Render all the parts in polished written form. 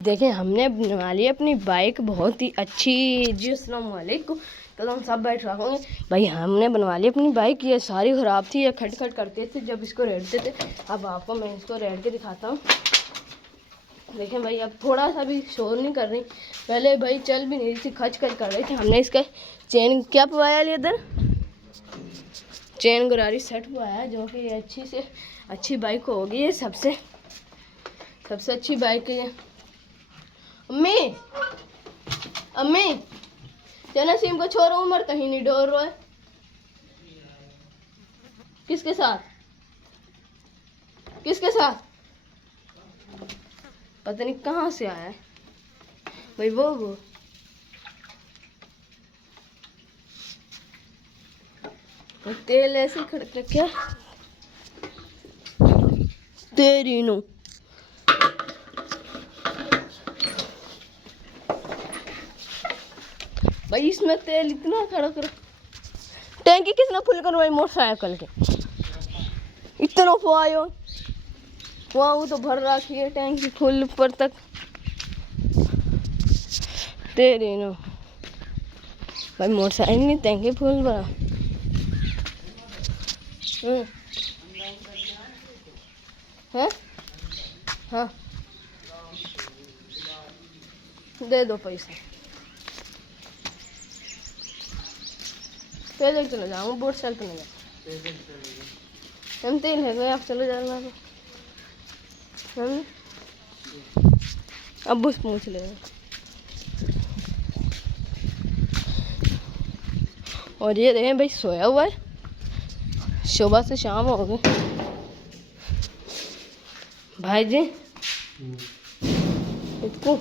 देखें हमने बना ली अपनी बाइक बहुत ही अच्छी। जी अस्सलाम वालेकुम। तो हम सब बैठ रखेंगे भाई। हमने बनवा ली अपनी बाइक। ये सारी ख़राब थी, ये खटखट करते थे जब इसको रेड़ते थे। अब आपको मैं इसको रेड़ के दिखाता हूँ। देखें भाई अब थोड़ा सा भी शोर नहीं कर रही। पहले भाई चल भी नहीं रही थी, खच खच कर रही थी। हमने इसका चेन क्या पवाया लिया इधर, चेन गुरारी सेट पवाया, जो कि ये अच्छी से अच्छी बाइक होगी। ये सबसे अच्छी बाइक है। अम्मी अम्मी चना सिम को छोड़ो, उमर कहीं नहीं डोर रहा है। किसके साथ पता नहीं कहाँ से आया है भाई। वो तेल ऐसे खड़क क्या तेरी नो। भाई इसमें तेल इतना खड़क रहा। टैंकी किसने फुल करवाई मोटरसाइकिल के, इतना फुआयो वहाँ वो तो भर रखी है टैंकी फुल ऊपर तक। तेरी नो भाई मोटरसाइकिल नहीं टैंकी फुल भरा। है हाँ दे दो पैसे, पैदल चले जाऊँगा, बोट चल तो नहीं जा। हम तेल है गए, आप चले जाना तो हम अब बस पूछ ले। और ये देखें भाई सोया हुआ है, सुबह से शाम हो गई। भाई जी इसको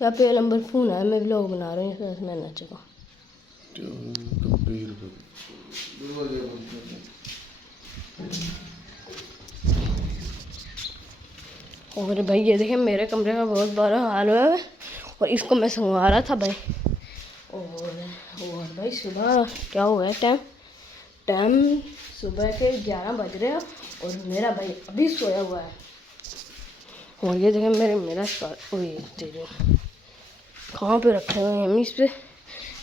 या पे नंबर फोन है, मैं व्लॉग बना रही हूँ इसमें नाचेगा। और भाई ये देखें मेरे कमरे का बहुत बड़ा हाल हुआ है और इसको मैं संवार रहा था भाई। और भाई सुबह क्या हुआ है, टाइम सुबह के 11 बज रहे हैं और मेरा भाई अभी सोया हुआ है। और ये देखें मेरा तेरे कहाँ पे रखे हुए हैं, हम इस पे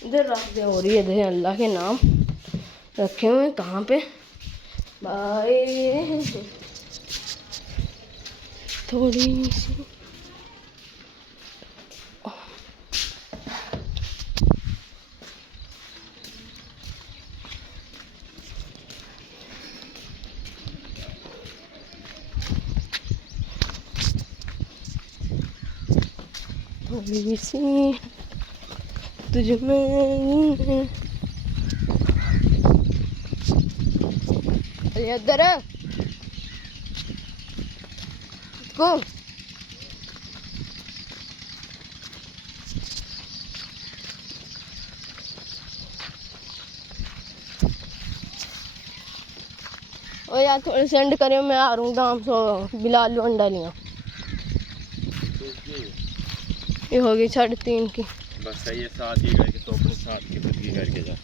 इधर रख दें। और ये देखें अल्लाह के नाम रखे हुए हैं कहाँ पे भाई, थोड़ी सी तुझ में इधर को ओ यार थोड़े सेंड करियो, मैं आ रहा हूँ दाम सो बिलाल अंडा लिया। ये होगी 3.5 की बस सही है। साथ ही करके तो अपने साथ की बदली करके जा।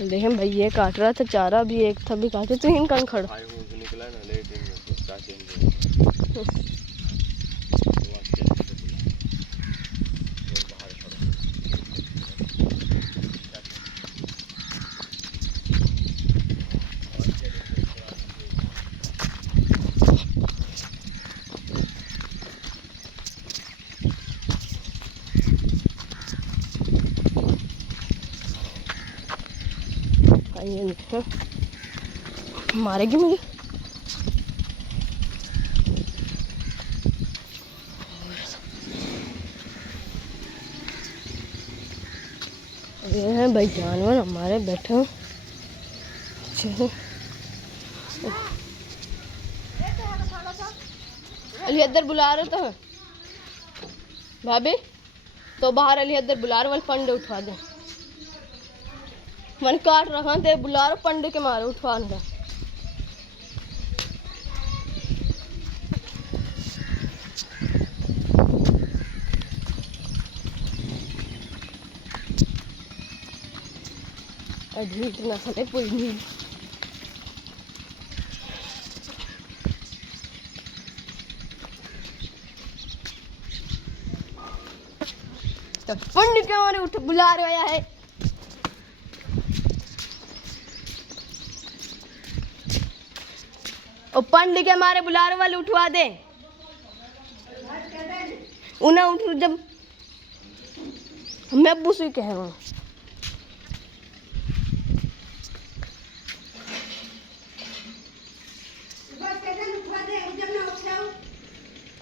देखें भाई ये काट रहा था चारा, भी एक था भी काटे तो इनका खड़ा निकला ना लेट मारेगी मुझे। ये है भाई जानवर हमारे बैठे हैं। चलो अली इधर बुला रहे तो भाभी, तो बाहर अली इधर बुला रहे, वाले पंडे उठवा दे। मन काट रखा थे, बुला रहे पंडे के मारे उठवा दे। अजीत ना खले कोई नहीं। तो पंडित के मारे उठ बुला रहा है। और पंडित के मारे बुला रहे वाले उठवा दे। उन्हें उठ जब मैं अब्बू से कह रहा हूँ।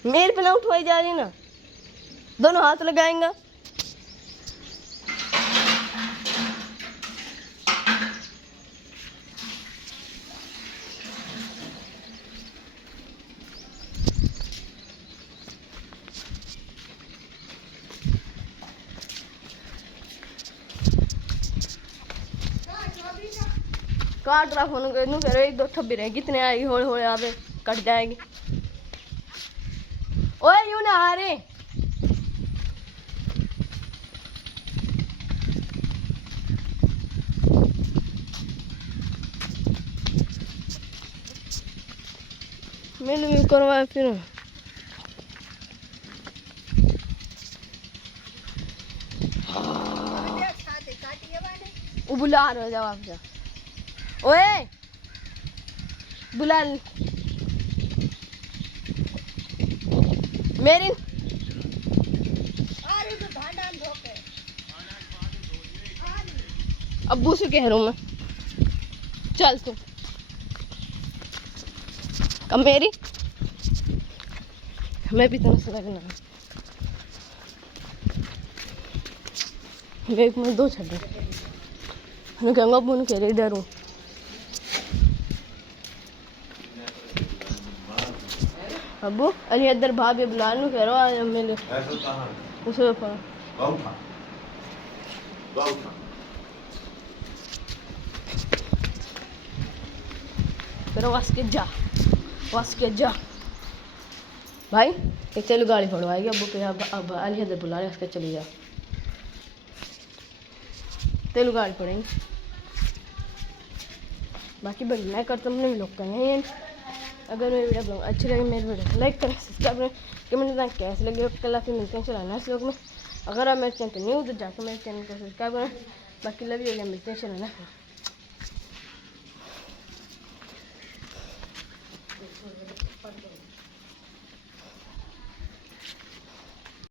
मेरे पे ना उठवाई जा रही ना, दोनों हाथ लगाएंगे। काट रहा फोन को इनू कह रहे एक दो ठब्बी रहे कितने आएगी होले होले आवे कट जाएगी। ओए यूं ना आ रहे मैंने भी करवाया फिर वो बुला रहे जवाब जा। ओए बुला मेरी अब्बू से कह रहा हूँ मैं। चल तू कब मेरी मैं भी तरह से लगना मैं एक में दो छड़े मैं कहूँगा अब्बू ने कह रही डरूँ। अब्बू अरे इधर भाभी बुला लूँ कह रहा है मेरे उसे फिर वास के जा भाई एक तेल गाड़ी फोड़वाएगी अब्बू के अब अली इधर बुला रहे उसके चली जा तेल गाड़ी पड़ेंगे। बाकी बड़ी मैं करता हूँ अपने लोग करें। अगर मेरी वीडियो अच्छी लगी मेरी वीडियो लाइक करें सब्सक्राइब करें कमेंट बताएं कैसे लगे। कल फिर मिलते हैं चलाना इस लोग में। अगर आप मेरे चैनल पर न्यू तो जाकर मेरे चैनल को सब्सक्राइब करें। बाकी लव यू मिलते हैं चलाना।